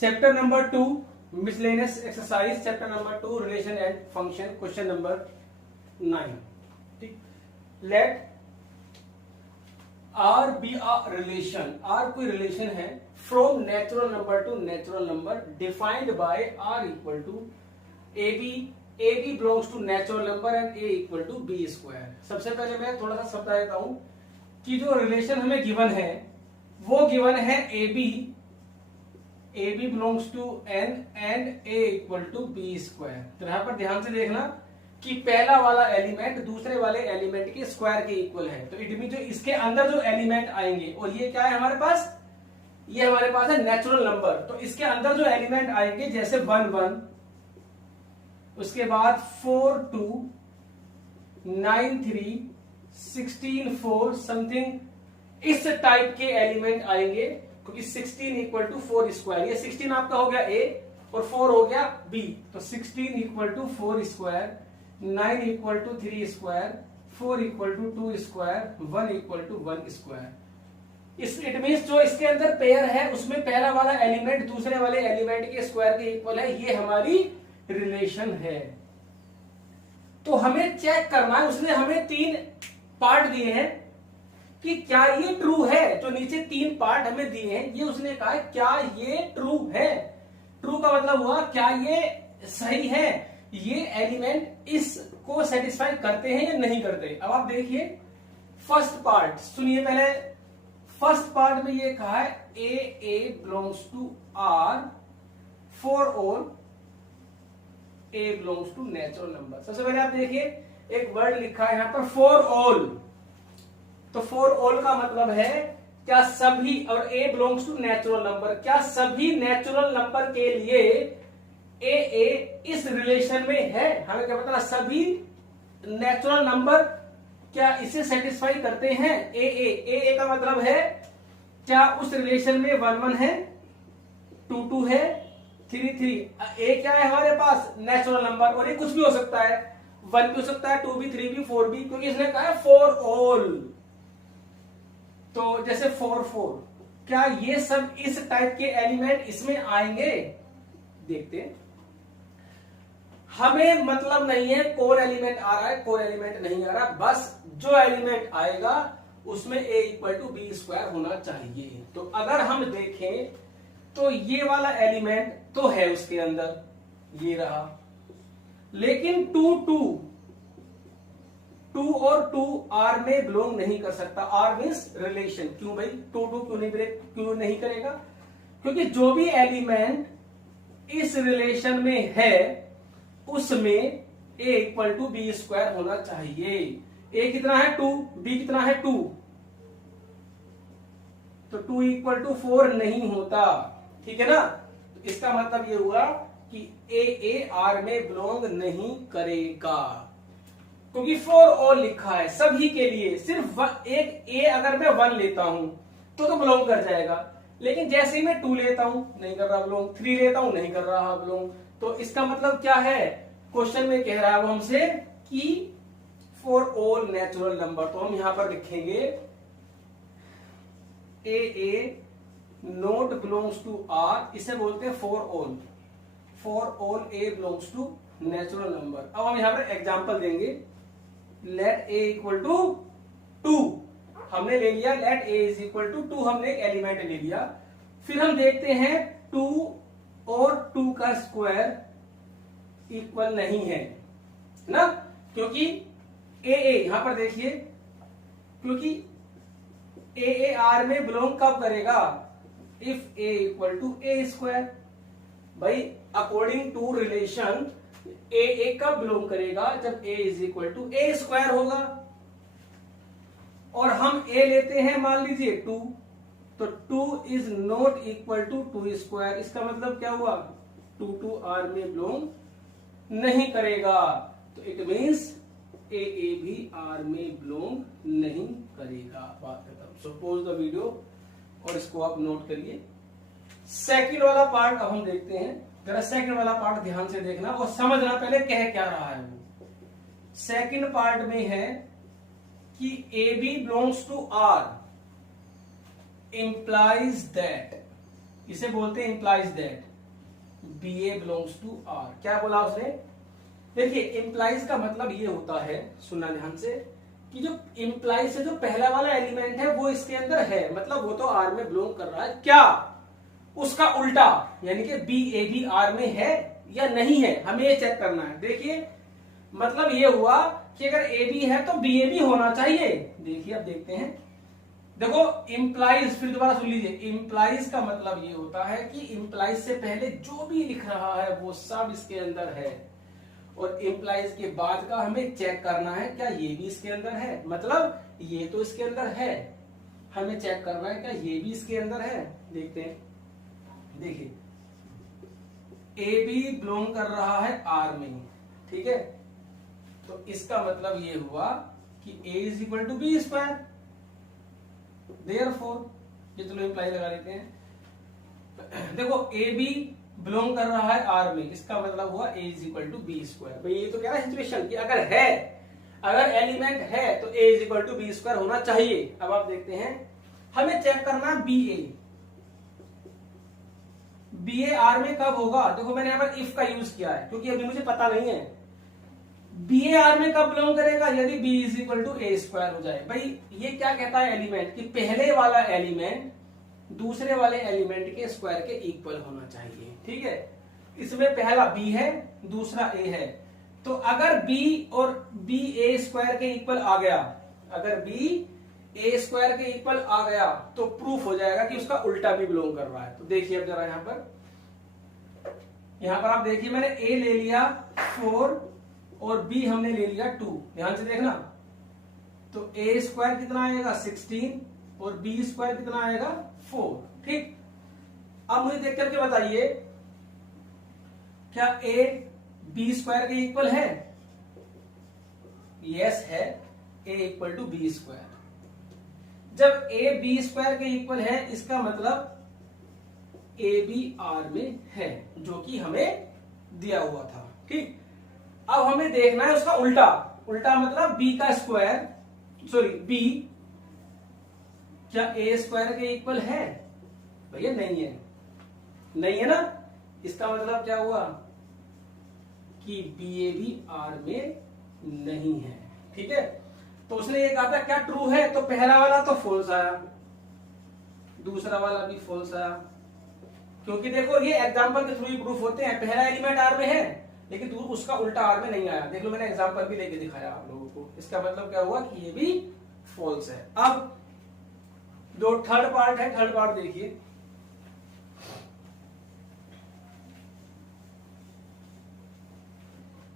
Chapter number 2 miscellaneous exercise, chapter number 2 relation and function, question number 9। ठीक, let R be a relation, R कोई relation है from natural number to natural number defined by R equal to A B belongs to natural number and A equal to B square. सबसे पहले मैं थोड़ा सा समझा देता हूं कि जो रिलेशन हमें गिवन है वो गिवन है A B belongs to N and A equal to B square. तो यहां पर ध्यान से देखना कि पहला वाला एलिमेंट दूसरे वाले एलिमेंट के स्क्वायर के इक्वल है। तो इट मीन जो इसके अंदर जो एलिमेंट आएंगे, और ये क्या है हमारे पास, ये हमारे पास है नेचुरल नंबर। तो इसके अंदर जो एलिमेंट आएंगे जैसे 1 1, उसके बाद 4 2, 9 3, 16 4 समथिंग, इस टाइप के एलिमेंट आएंगे, क्योंकि 16 इक्वल टू 4 स्क्वायर, ये 16 आपका हो गया ए और 4 हो गया बी। तो 16 equal to 4 square, 9 equal to 3 square, 4 equal to 2 square, 1 equal to 1 square. इस इट मींस जो इसके अंदर पेयर है उसमें पहला वाला एलिमेंट दूसरे वाले एलिमेंट के स्क्वायर के इक्वल है, ये हमारी रिलेशन है। तो हमें चेक करना है, उसने हमें 3 पार्ट दिए हैं कि क्या ये ट्रू है। जो नीचे 3 पार्ट हमें दिए हैं ये उसने कहा है क्या ये ट्रू है। ट्रू का मतलब हुआ क्या ये सही है, ये एलिमेंट इसको सेटिस्फाई करते हैं या नहीं करते। अब आप देखिए फर्स्ट पार्ट सुनिए पहले। फर्स्ट पार्ट में ये कहा है a belongs to R for all A belongs to natural number. सबसे पहले आप देखिए एक वर्ड लिखा है यहां पर फॉर ऑल। तो फॉर ऑल का मतलब है क्या सभी, और ए बिलोंग्स टू नेचुरल नंबर, क्या सभी नेचुरल नंबर के लिए ए इस रिलेशन में है। हमें क्या पता, सभी नेचुरल नंबर क्या इसे सेटिस्फाई करते हैं। ए का मतलब है क्या उस रिलेशन में 1 1 है, 2 2 है, 3 3। ए क्या है हमारे पास, नेचुरल नंबर, और ये कुछ भी हो सकता है, 1 भी हो सकता है, 2 भी, 3 भी, 4 भी, क्योंकि इसने कहा है फॉर ऑल। तो जैसे 4 4, क्या ये सब इस टाइप के एलिमेंट इसमें आएंगे। देखते हैं, हमें मतलब नहीं है कौन एलिमेंट आ रहा है कौन एलिमेंट नहीं आ रहा, बस जो एलिमेंट आएगा उसमें ए इक्वल टू बी स्क्वायर होना चाहिए। तो अगर हम देखें तो ये वाला एलिमेंट तो है उसके अंदर, ये रहा, लेकिन 2 और 2 आर में बिलोंग नहीं कर सकता। R means relation. क्यों भाई 2 क्यों नहीं करेगा, क्योंकि जो भी एलिमेंट इस रिलेशन में है उसमें ए इक्वल टू बी स्क्वायर होना चाहिए। ए कितना है 2, बी कितना है 2, तो 2 इक्वल टू 4 नहीं होता। ठीक है ना। तो इसका मतलब ये हुआ कि ए आर में बिलोंग नहीं करेगा, क्योंकि फॉर ऑल लिखा है सभी के लिए। सिर्फ एक ए अगर मैं 1 लेता हूं तो बिलोंग कर जाएगा, लेकिन जैसे ही मैं 2 लेता हूं नहीं कर रहा बिलोंग, 3 लेता हूं नहीं कर रहा बिलोंग। तो इसका मतलब क्या है, क्वेश्चन में कह रहा है वो हमसे कि फॉर ऑल नेचुरल नंबर। तो हम यहां पर लिखेंगे A not belongs to R, इसे बोलते हैं for all A belongs to natural number. अब हम यहां पर एग्जांपल देंगे। लेट ए इक्वल टू 2 हमने ले लिया, let A is equal to 2 हमने एक एलिमेंट ले लिया। फिर हम देखते हैं 2 और 2 का स्क्वायर इक्वल नहीं है ना, क्योंकि ए यहां पर देखिए, क्योंकि ए आर में बिलोंग कब करेगा, if a equal to A square. भाई अकॉर्डिंग टू रिलेशन ए कब बिलोंग करेगा, जब a is equal to A square होगा। और हम ए लेते हैं मान लीजिए 2, तो 2 is not equal to 2 square. इसका मतलब क्या हुआ, 2 आर में बिलोंग नहीं करेगा। तो इट मीन्स ए भी आर में बिलोंग नहीं करेगा। बात खत्म। सो पॉज द वीडियो और इसको आप नोट करिए। सेकंड वाला पार्ट अब हम देखते हैं। जरा सेकंड वाला पार्ट ध्यान से देखना और समझना पहले कह क्या रहा है वो। सेकंड पार्ट में है कि A B belongs to R implies that, इसे बोलते हैं implies that B A belongs to R. क्या बोला उसने? देखिए इंप्लाइज का मतलब ये होता है, सुनना ध्यान से, कि जो इंप्लाइज से जो पहला वाला एलिमेंट है वो इसके अंदर है, मतलब वो तो आर में बिलोंग कर रहा है, क्या उसका उल्टा यानी कि बी ए भी आर में है या नहीं है, हमें ये चेक करना है। देखिए मतलब ये हुआ कि अगर ए बी है तो बी ए भी होना चाहिए। देखिए अब देखते हैं, देखो इंप्लाइज, फिर दोबारा सुन लीजिए, इंप्लाइज का मतलब ये होता है कि इंप्लाइज से पहले जो भी लिख रहा है वो सब इसके अंदर है, और इंप्लाइज के बाद का हमें चेक करना है क्या ये भी इसके अंदर है, मतलब ये तो इसके अंदर है, हमें चेक करना है क्या ये भी इसके अंदर है। देखते हैं, देखिए ए बी बिलोंग कर रहा है आर में, ठीक है, तो इसका मतलब ये हुआ कि a is equal to B square, therefore ये चलो इंप्लाई लगा लेते हैं। देखो ए बी बिलोंग कर रहा है आर में, इसका मतलब हुआ a is equal to B square. भाई ये तो कह रहा है सिचुएशन कि अगर है, अगर एलिमेंट है तो a is equal to B square होना चाहिए। अब आप देखते हैं, हमें चेक करना b a, b a R में कब होगा। देखो मैंने यहां पर इफ का यूज किया है क्योंकि अभी मुझे पता नहीं है बी ए आर में कब बिलोंग करेगा, यदि B is equal to A square हो जाए। भाई ये क्या कहता है एलिमेंट, कि पहले वाला एलिमेंट दूसरे वाले एलिमेंट के स्क्वायर के इक्वल होना चाहिए, ठीक है। इसमें पहला बी है, दूसरा ए है, तो अगर बी और बी ए स्क्वायर के इक्वल आ गया, अगर बी ए स्क्वायर के इक्वल आ गया तो प्रूफ हो जाएगा कि उसका उल्टा भी बिलोंग कर रहा है। तो देखिए अब जरा यहां पर आप देखिए, मैंने ए ले लिया 4 और बी हमने ले लिया 2, ध्यान से देखना, तो ए स्क्वायर कितना आएगा 16 और बी स्क्वायर कितना आएगा 4, ठीक। अब मुझे देख करके बताइए क्या ए बी स्क्वायर के इक्वल है? यस है, ए इक्वल टू बी स्क्वायर। जब ए बी स्क्वायर के इक्वल है इसका मतलब ए बी आर में है, जो कि हमें दिया हुआ था, ठीक। अब हमें देखना है उसका उल्टा, उल्टा मतलब बी का स्क्वायर, सॉरी बी क्या ए स्क्वायर के इक्वल है? भैया नहीं है, नहीं है ना, इसका मतलब क्या हुआ कि बी ए भी आर में नहीं है, ठीक है। तो उसने ये कहा था क्या ट्रू है, तो पहला वाला तो फॉल्स आया, दूसरा वाला भी फॉल्स आया, क्योंकि देखो ये एग्जांपल के थ्रू ही प्रूफ होते हैं। पहला एलिमेंट आर में है लेकिन उसका उल्टा आर में नहीं आया, देख लो मैंने एग्जांपल भी लेके दिखाया आप लोगों को। इसका मतलब क्या हुआ कि ये भी फॉल्स है। अब जो थर्ड पार्ट है, थर्ड पार्ट देखिए,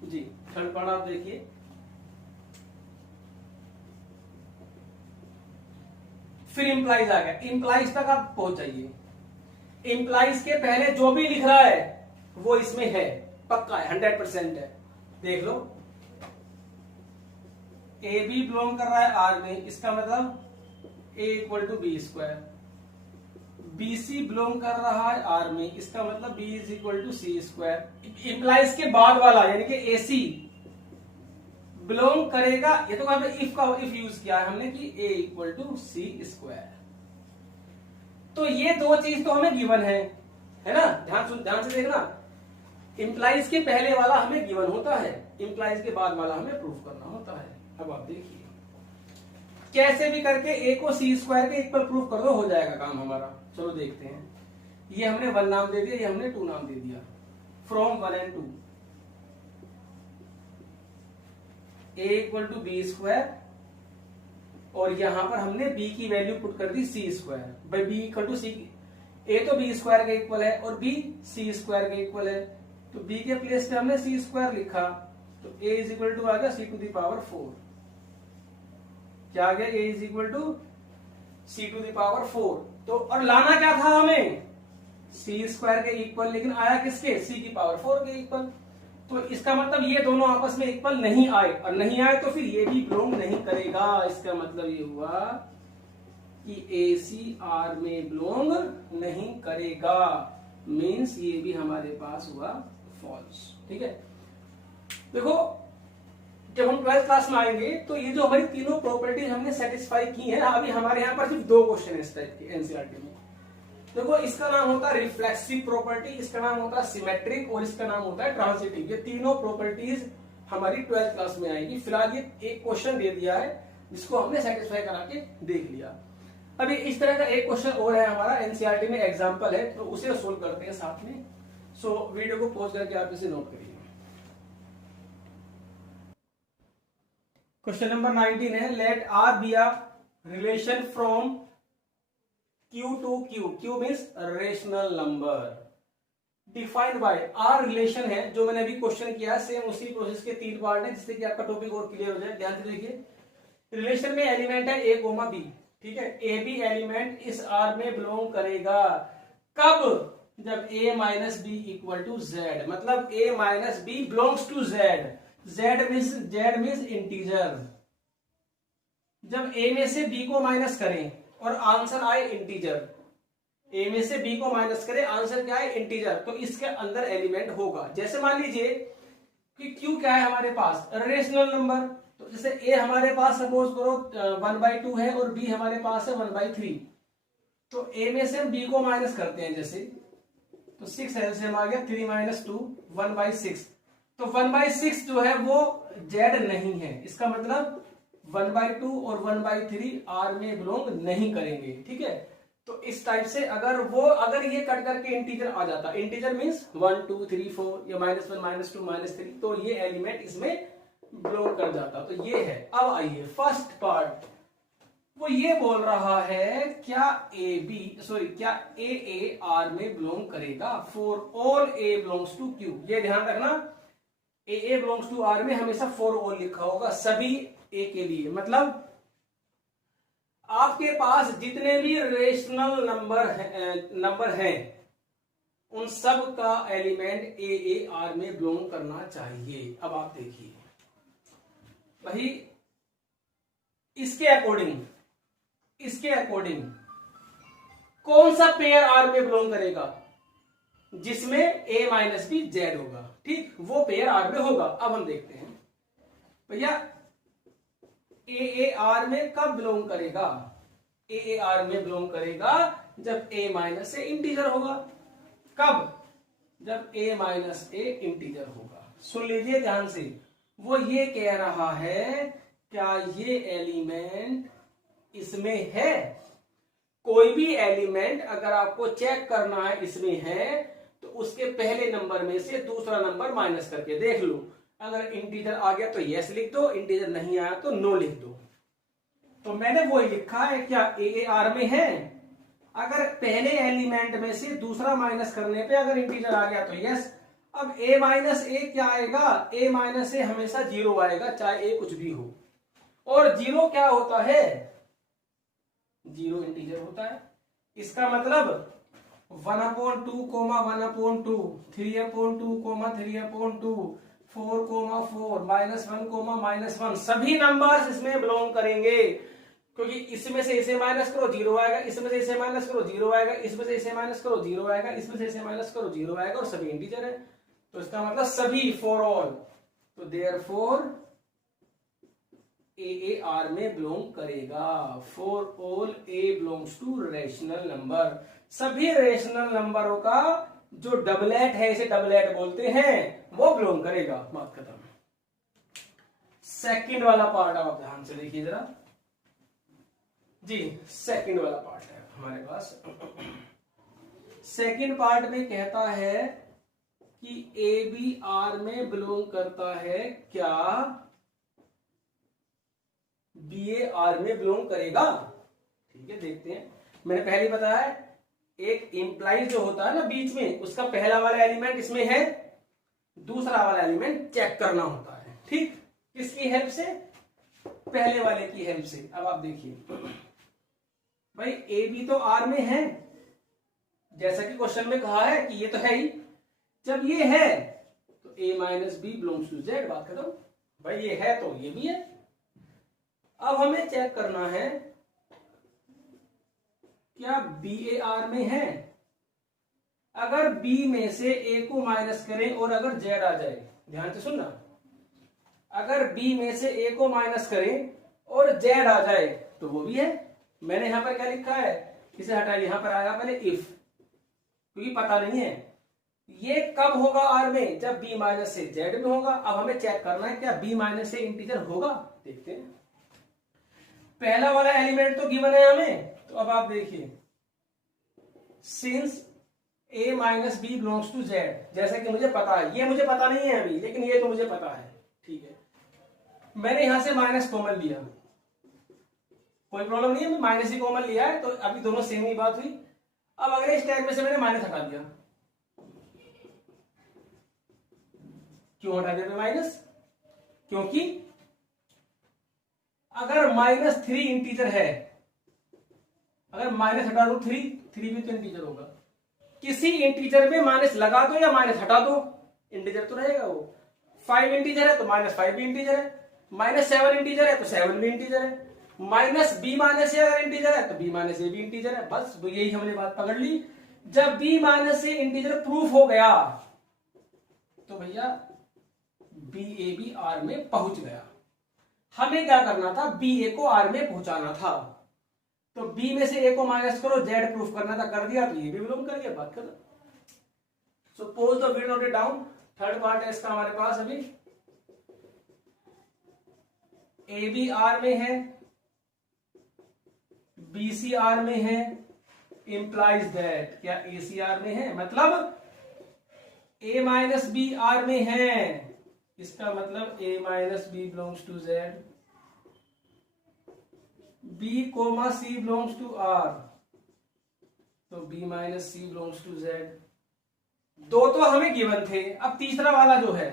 जी थर्ड पार्ट आप देखिए, फिर इंप्लाइज आ गया, इंप्लाइज तक आप पहुंच जाइए। इंप्लाइज के पहले जो भी लिख रहा है वो इसमें है, पक्का है, 100% है। देख लो ए बी बिलोंग कर रहा है आर में, इसका मतलब a equal to B square, b c belong कर रहा है आर में, इसका मतलब b is equal to c square. Implies के बाद वाला यानी कि ए सी बिलोंग करेगा, ये तो इफ यूज किया है हमने कि ए इक्वल टू सी स्क्वायर। तो ये दो चीज तो हमें गिवन है ना, ध्यान से देखना, इंप्लाइज के पहले वाला हमें गिवन होता है, इंप्लाइज के बाद वाला हमें प्रूफ करना होता है। अब आप देखिए कैसे भी करके ए को सी स्क्वायर के इक्वल प्रूफ कर दो, हो जाएगा काम हमारा। चलो देखते हैं, ये हमने 1 नाम दे दिया, ये हमने 2 नाम दे दिया, from 1 and 2 A equal to B square, और यहां पर हमने b की वैल्यू पुट कर दी सी स्क्वायर। भाई b equal to C, A तो बी स्क्वायर के इक्वल है और b सी स्क्वायर के इक्वल है, तो b के प्लेस पे हमने सी स्क्वायर लिखा, तो a इज इक्वल टू आ गया सी टू द पावर 4। क्या आ गया? a is equal to C to the power 4। तो और लाना क्या था हमें? सी स्क्वायर के इक्वल, लेकिन आया किसके? सी की पावर 4 के इक्वल। तो इसका मतलब ये दोनों आपस में इक्वल नहीं आए, और नहीं आए तो फिर ये भी बिलोंग नहीं करेगा। इसका मतलब ये हुआ कि ए सी आर में बिलोंग नहीं करेगा, मींस ये भी हमारे पास हुआ फॉल्स, ठीक है। देखो जब हम 12th क्लास में आएंगे तो ये जो हमारी तीनों प्रॉपर्टीज हमने सेटिस्फाई की हैं, अभी हमारे यहाँ पर सिर्फ 2 क्वेश्चन है इस टाइप के एनसीईआरटी में। देखो इसका नाम होता है रिफ्लेक्सिव प्रॉपर्टी, इसका नाम होता है सिमेट्रिक और इसका नाम होता है ट्रांजिटिव। ये तीनों प्रॉपर्टीज हमारी 12th क्लास में आएगी। फिलहाल ये एक क्वेश्चन दे दिया है जिसको हमने सेटिस्फाई करा के देख लिया। अभी इस तरह का एक क्वेश्चन और है हमारा, एनसीईआरटी में एग्जांपल है, तो उसे सोल्व करते हैं साथ में। सो वीडियो को पॉज करके आप इसे नोट करिए। क्वेश्चन नंबर 19 है, let R be a relation from Q to Q, Q means rational number, defined by R relation है जो मैंने अभी क्वेश्चन किया, सेम उसी प्रोसेस के 3 पार्ट है जिससे कि आपका टॉपिक और क्लियर हो जाए। ध्यान से देखिए, रिलेशन में एलिमेंट है A, B, ठीक है, ए बी एलिमेंट इस R में बिलोंग करेगा। कब? जब A minus B equal to Z, मतलब A minus B belongs to Z, Z means integer. जब A में से B को माइनस करें और आंसर आए इंटीजर, A में से B को माइनस करें, आंसर क्या है इंटीजर, तो इसके अंदर एलिमेंट होगा। जैसे मान लीजिए कि Q क्या है हमारे पास, रेशनल नंबर, तो जैसे A हमारे पास सपोज करो 1/2 है और B हमारे पास है 1/3, तो A में से हम B को माइनस करते हैं, जैसे तो 6 एलसीएम आ गया, 3 - 2 1/6, तो 1/6 जो है वो Z नहीं है, इसका मतलब 1/2 और 1/3 R में बिलोंग नहीं करेंगे, ठीक है। तो इस टाइप से अगर ये कट करके इंटीजर आ जाता, इंटीजर मींस 1 2 3 4 या -1 -2 -3, तो ये एलिमेंट इसमें बिलोंग कर जाता। तो ये है। अब आइए फर्स्ट पार्ट, वो ये बोल रहा है क्या क्या ए आर में बिलोंग करेगा, for all A belongs to Q. ये ध्यान रखना, ए बिलोंग्स टू आर में हमेशा फॉर ऑल लिखा होगा, सभी ए के लिए, मतलब आपके पास जितने भी रेशनल नंबर हैं उन सब का एलिमेंट ए आर में बिलोंग करना चाहिए। अब आप देखिए भाई, इसके अकॉर्डिंग कौन सा पेयर आर में बिलोंग करेगा, जिसमें a माइनस बी जेड होगा, ठीक, वो पेयर आर में होगा। अब हम देखते हैं भैया ए आर में कब बिलोंग करेगा, ए आर में बिलोंग करेगा जब a माइनस ए इंटीजर होगा। कब? जब a माइनस ए इंटीजर होगा। सुन लीजिए ध्यान से, वो ये कह रहा है क्या ये एलिमेंट इसमें है। कोई भी एलिमेंट अगर आपको चेक करना है इसमें है, तो उसके पहले नंबर में से दूसरा नंबर माइनस करके देख लो। अगर इंटीजर आ गया तो यस लिख दो, इंटीजर नहीं आया तो नो लिख दो। तो मैंने वो लिखा है क्या ए आर में है, अगर पहले एलिमेंट में से दूसरा माइनस करने पे अगर इंटीजर आ गया तो यस। अब a माइनस ए क्या आएगा, a माइनस ए हमेशा 0 आएगा, चाहे a कुछ भी हो। और 0 क्या होता है, 0 इंटीजर होता है। इसका मतलब 1/2, 1/2, 3/2, 3/2, 4, 1, -1, सभी नंबर्स इसमें बिलोंग करेंगे, क्योंकि इसमें से इसे माइनस करो 0 आएगा, इसमें से इसे माइनस करो 0 आएगा, इसमें से इसे माइनस करो 0 आएगा, इसमें से इसे माइनस करो 0 आएगा, और सभी इंटीजर है। तो इसका मतलब सभी, फॉर ऑल, तो देयरफॉर ए आर में बिलोंग करेगा। For all A belongs to rational number, सभी रेशनल नंबरों का जो डबलेट है, इसे डबलेट बोलते हैं, वो बिलोंग करेगा। बात खत्म। सेकंड वाला पार्ट अब आप ध्यान से देखिए जरा जी, सेकंड वाला पार्ट है हमारे पास। सेकंड पार्ट में कहता है कि ए बी आर में बिलोंग करता है क्या, बी ए आर में बिलोंग करेगा। ठीक है, देखते हैं। मैंने पहले बताया एक इंप्लाइज जो होता है ना बीच में, उसका पहला वाला एलिमेंट इसमें है, दूसरा वाला एलिमेंट चेक करना होता है। ठीक, किसकी हेल्प से, पहले वाले की हेल्प से। अब आप देखिए भाई, ए बी तो आर में है, जैसा कि क्वेश्चन में कहा है कि ये तो है ही। जब ये है तो a minus B belongs to Z, बात खत्म। भाई ये है तो ये भी है। अब हमें चेक करना है क्या बी ए आर में है। अगर बी में से ए को माइनस करें और अगर जेड आ जाए, ध्यान से सुनना, अगर बी में से ए को माइनस करें और जेड आ जाए तो वो भी है। मैंने यहां पर क्या लिखा है, इसे हटाइए, यहां पर आएगा पहले इफ, क्योंकि पता नहीं है। ये कब होगा आर में, जब बी माइनस से जेड में होगा। अब हमें चेक करना है क्या बी माइनस से इंटीजर होगा, देखते हैं। पहला वाला एलिमेंट तो गिवन है हमें, तो अब आप देखिए since a minus B belongs to Z, जैसे कि मुझे पता है, ये मुझे पता नहीं है अभी, लेकिन ये तो मुझे पता है, ठीक है। मैंने यहां से माइनस कॉमन लिया, कोई प्रॉब्लम नहीं है, मैं माइनस ही कॉमन लिया है, तो अभी दोनों सेम ही बात हुई। अब अगले स्टेप में से मैंने माइनस हटा दिया, क्यों हटा दिया माइनस, क्योंकि अगर -3 इंटीजर है, अगर माइनस हटा दो 3 भी तो इंटीजर होगा। किसी इंटीजर में माइनस लगा दो या माइनस हटा दो, इंटीजर तो रहेगा वो। 5 इंटीजर है तो -5 भी इंटीजर है, -7 इंटीजर है तो 7 भी इंटीजर है, -b माइनस अगर इंटीजर है तो b माइनस ए भी इंटीजर है। बस यही हमने बात पकड़ ली। जब b minus a integer proof हो गया तो भैया बी ए भी आर में पहुंच गया। हमें क्या करना था, बी ए को आर में पहुंचाना था, तो बी में से ए को माइनस करो, जेड प्रूफ करना था, कर दिया, तो ये भी बिलोंग कर गया, बात करो। Suppose the we note it down, third part है इसका हमारे पास अभी। ए बी आर में है, बी सी आर में है, इंप्लाइज दैट क्या ए सी आर में है, मतलब ए माइनस बी आर में है, इसका मतलब a minus B belongs to Z, b comma c belongs to r, तो b minus c belongs to z। दो तो हमें गिवन थे, अब तीसरा वाला जो है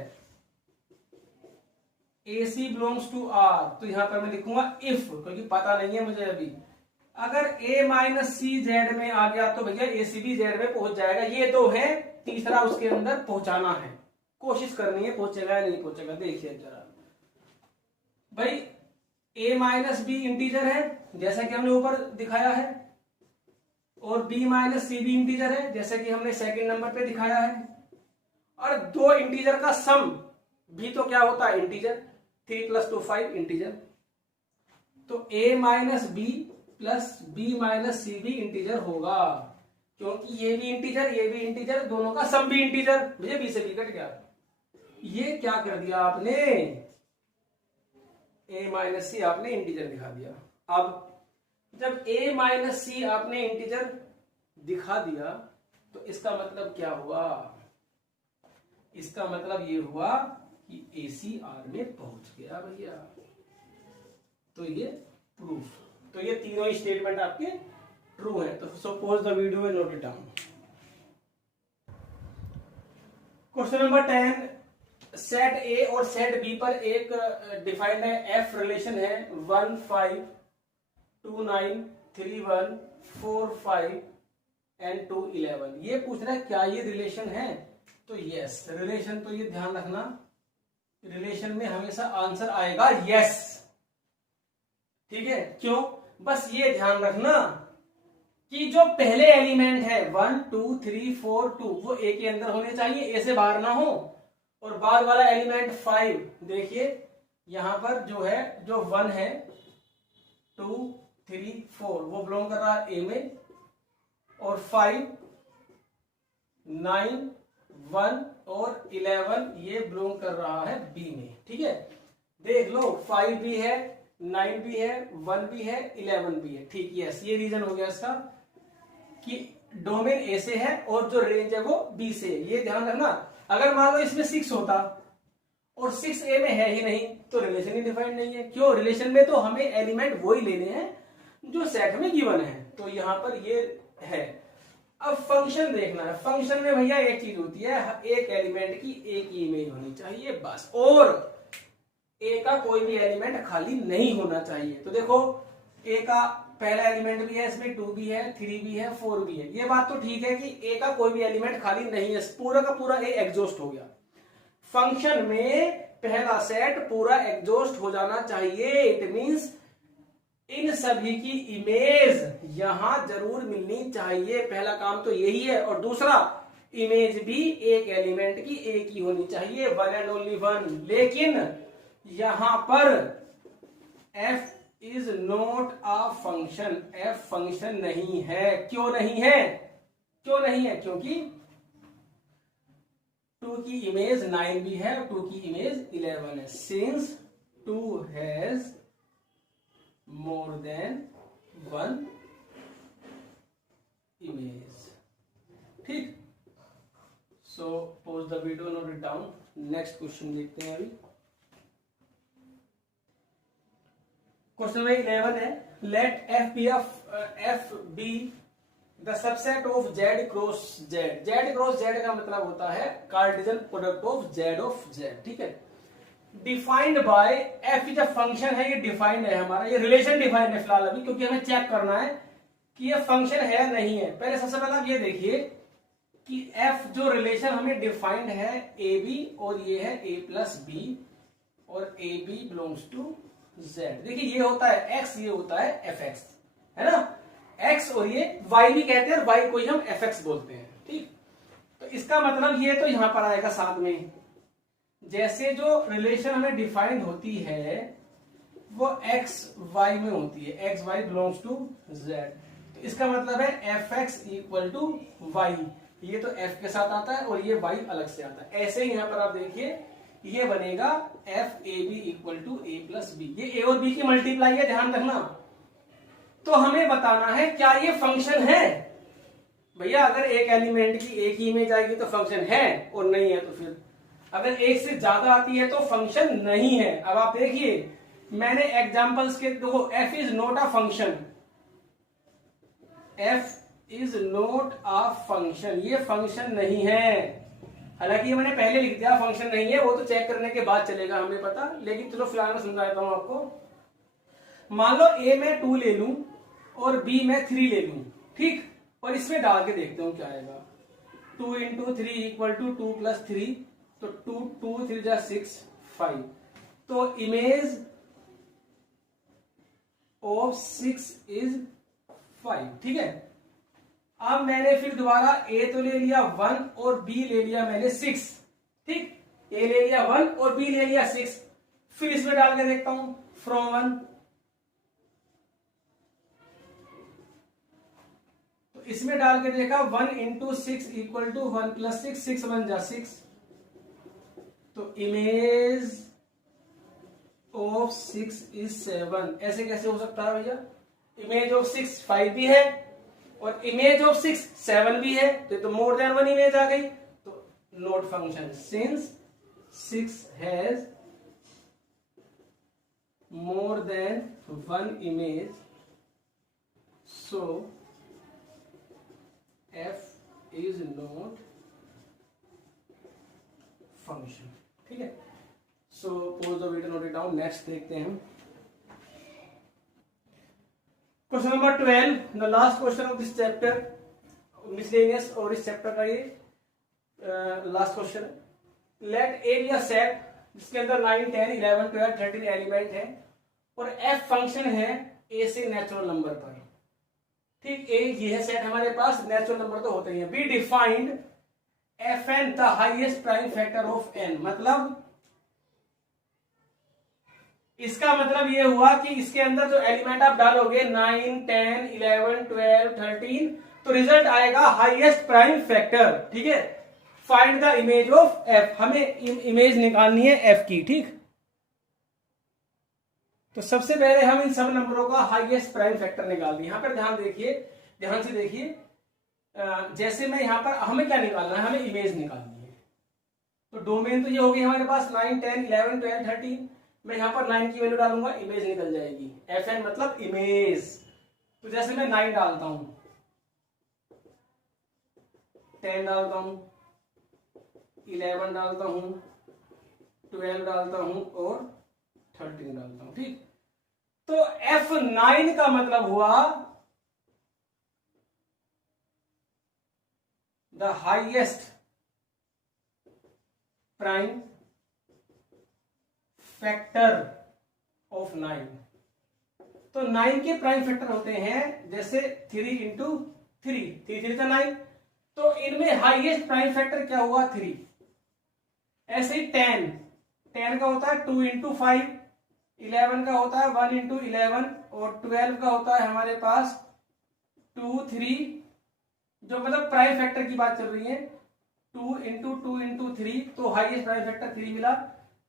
ac बिलोंग्स टू r, तो यहां पर मैं लिखूंगा इफ, क्योंकि पता नहीं है मुझे अभी। अगर a माइनस सी जेड में आ गया तो भैया ए सी भी जेड में पहुंच जाएगा। ये दो है, तीसरा उसके अंदर पहुंचाना है, कोशिश करनी है पहुंचेगा या नहीं पहुंचेगा। देखिए जरा भाई, a माइनस बी इंटीजर है जैसा कि हमने ऊपर दिखाया है, और b माइनस सी भी इंटीजर है जैसा कि हमने सेकंड नंबर पे दिखाया है, और दो इंटीजर का सम b तो क्या होता है इंटीजर, 3 + 2 5 इंटीजर, तो a minus b plus b minus c भी इंटीजर होगा, क्योंकि ये भी इंटीजर ये भी इंटीजर, दोनों का सम भी इंटीजर। भैया बी से बी कट गया, ये क्या कर दिया आपने, a माइनस सी आपने इंटीजर दिखा दिया। अब जब a माइनस सी आपने इंटीजर दिखा दिया तो इसका मतलब क्या हुआ, इसका मतलब ये हुआ कि ए सी आर में पहुंच गया भैया, तो ये प्रूफ। तो ये तीनों ही स्टेटमेंट आपके ट्रू है। तो सपोज द वीडियो में note it down. Question number 10, set ए और सेट बी पर एक डिफाइंड है एफ रिलेशन है 1 5 2 9 3 1 4 5 एंड 2 11। ये पूछ रहा है क्या ये रिलेशन है, तो यस रिलेशन, तो ये ध्यान रखना, रिलेशन में हमेशा आंसर आएगा यस, ठीक है। क्यों, बस ये ध्यान रखना कि जो पहले एलिमेंट है 1 2 3 4 2 वो ए के अंदर होने चाहिए, ए से बाहर ना हो, और बाद वाला एलिमेंट 5 देखिए यहां पर जो है, जो 1 है 2 3 4 वो बिलोंग कर रहा है ए में, और 5 9 1 और 11 ये बिलोंग कर रहा है बी में, ठीक है। देख लो 5 भी है, 9 भी है, 1 भी है, 11 भी है, ठीक। यस, ये रीजन हो गया इसका कि डोमेन ए से है और जो रेंज है वो बी से है, ये ध्यान रखना। अगर मान लो इसमें 6 होता और 6 ए में है ही नहीं तो रिलेशन ही डिफाइंड नहीं है। क्यों, रिलेशन में तो हमें एलिमेंट वही लेने हैं जो सेट में गिवन है, तो यहां पर ये है। अब फंक्शन देखना है, फंक्शन में भैया एक चीज होती है, एक एलिमेंट की एक ही इमेज होनी चाहिए बस, और ए का कोई भी एलिमेंट खाली नहीं होना चाहिए। तो देखो ए का पहला एलिमेंट भी है, इसमें 2 भी है, 3 भी है, 4 भी है, ये बात तो ठीक है कि ए का कोई भी एलिमेंट खाली नहीं है, पूरा का पूरा ए एग्जॉस्ट हो गया। फंक्शन में पहला सेट पूरा एग्जॉस्ट हो जाना चाहिए, इट मींस इन सभी की इमेज यहां जरूर मिलनी चाहिए, पहला काम तो यही है। और दूसरा, इमेज भी एक एलिमेंट की एक ही होनी चाहिए, 1 एंड ओनली 1। लेकिन यहां पर f is not a function, f function नहीं है। क्यों नहीं है, क्यों नहीं है? क्योंकि 2 की इमेज 9 भी है और 2 की इमेज 11 है। Since 2 has more than 1 image. ठीक, so pause the video, note it down. Next question देखते हैं। अभी क्वेश्चन नंबर 11 है, let f be the subset of Z cross Z. Z cross Z का मतलब होता है कार्टेशियन प्रोडक्ट ऑफ जेड। ठीक है, डिफाइंड बाय, एफ जो फंक्शन है ये डिफाइंड है हमारा, ये रिलेशन डिफाइंड है फिलहाल अभी, क्योंकि हमें चेक करना है कि ये फंक्शन है नहीं है। पहले सबसे पहले आप ये देखिए कि एफ जो रिलेशन हमें डिफाइंड है ए बी, और ये है ए प्लस बी, और A B belongs to Z. देखिए ये होता है एक्स, ये होता है एफ एक्स, है ना, एक्स, और ये वाई भी कहते हैं, वाई को ही हम एफ एक्स बोलते हैं। ठीक, तो इसका मतलब ये तो यहां पर आएगा साथ में, जैसे जो रिलेशन हमें डिफाइंड होती है वो एक्स वाई में होती है, X Y belongs to Z. तो इसका मतलब है F X equal to Y, ये तो एफ के साथ आता है और ये वाई अलग से आता है। ऐसे ही यहां पर आप देखिए ये बनेगा F A B equal to A plus B, ये ए और बी की मल्टीप्लाई है, ध्यान रखना। तो हमें बताना है क्या ये फंक्शन है। भैया अगर एक एलिमेंट की एक ही इमेज आएगी तो फंक्शन है, और नहीं है तो फिर अगर एक से ज्यादा आती है तो फंक्शन नहीं है। अब आप देखिए मैंने एग्जांपल्स के देखो, F is not a function, F is not a function, ये फंक्शन नहीं है। हालांकि ये मैंने पहले लिख दिया फंक्शन नहीं है, वो तो चेक करने के बाद चलेगा हमें पता, लेकिन चलो फिलहाल मैं समझा देता हूं आपको। मान लो ए में 2 ले लूं और बी में 3 ले लूं, ठीक, और इसमें डाल के देखते हूं क्या आएगा। 2 इंटू 3 इक्वल टू 2 प्लस 3, तो 2 3 जा 6 5, तो इमेज ऑफ 6 इज 5। ठीक है, अब मैंने फिर दोबारा ए तो ले लिया 1 और बी ले लिया मैंने 6। ठीक, ए ले लिया 1 और बी ले लिया 6, फिर इसमें डाल के देखता हूं फ्रॉम 1, तो इसमें डाल के देखा 1 इंटू 6 इक्वल टू 1 प्लस 6, 6 1 जा 6, तो इमेज ऑफ 6 इज 7। ऐसे कैसे हो सकता है भैया? इमेज ऑफ 6 5 भी है और इमेज ऑफ 6 7 भी है, तो मोर देन 1 इमेज आ गई, तो not function. Since 6 has more than 1 image, so f is not function. ठीक है, so pause the video, note it down. Next देखते हैं हम question number 12, the last question of this chapter miscellaneous, और इस चैप्टर का ये लास्ट क्वेश्चन है। Let a be a set जिसके अंदर 9 10 11 12 13 एलिमेंट है और एफ फंक्शन है ए से नेचुरल नंबर पर। ठीक, ए ये है सेट हमारे पास, नेचुरल नंबर तो होते ही है। Be defined F N the highest prime factor of N, मतलब इसका मतलब ये हुआ कि इसके अंदर जो एलिमेंट आप डालोगे 9 10 11 12 13, तो रिजल्ट आएगा हाईएस्ट प्राइम फैक्टर। ठीक है, find the image of F, हमें इमेज निकालनी है एफ की। ठीक, तो सबसे पहले हम इन सब नंबरों का हाईएस्ट प्राइम फैक्टर निकाल दें। यहां पर ध्यान देखिए, ध्यान से देखिए, जैसे मैं यहां पर हमें क्या निकालना है, हमें इमेज निकालनी है। तो डोमेन तो ये होगी हमारे पास 9 10 11 12 13, मैं यहां पर 9 की वैल्यू डालूंगा, इमेज निकल जाएगी, एफ एन मतलब इमेज। तो जैसे मैं 9 डालता हूं, 10 डालता हूं, 11 डालता हूं, 12 डालता हूं और 13 डालता हूं। ठीक, तो F9 का मतलब हुआ the highest prime factor of 9। तो 9 के प्राइम फैक्टर होते हैं जैसे 3 इंटू 3, 3 3 9, तो इनमें हाईएस्ट प्राइम फैक्टर क्या हुआ 3। ऐसे ही 10 का होता है 2 इंटू 5, 11 का होता है 1 इंटू 11 और 12 का होता है हमारे पास 2 3 जो मतलब प्राइम फैक्टर की बात चल रही है, 2 × 2 × 3, तो हाईएस्ट प्राइम फैक्टर 3 मिला,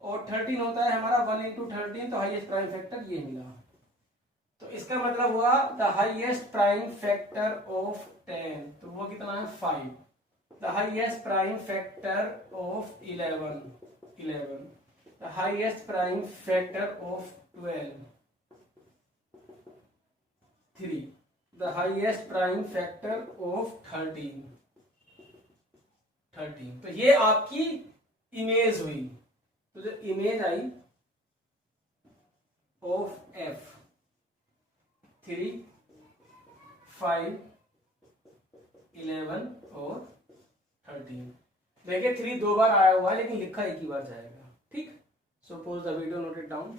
और 13 होता है हमारा 1 × 13, तो हाईएस्ट प्राइम फैक्टर ये मिला। तो इसका मतलब हुआ the highest prime factor of 10, तो वो कितना है 5। The highest prime factor of 11, the highest prime factor of 12, 3, the highest prime factor of 13। तो ये आपकी इमेज हुई। तो जो इमेज आई ऑफ एफ 3, 5, 11 और 13। देखिए 3 2 बार आया हुआ है लेकिन लिखा एक ही बार जाएगा। ठीक, so pause the video, note it down.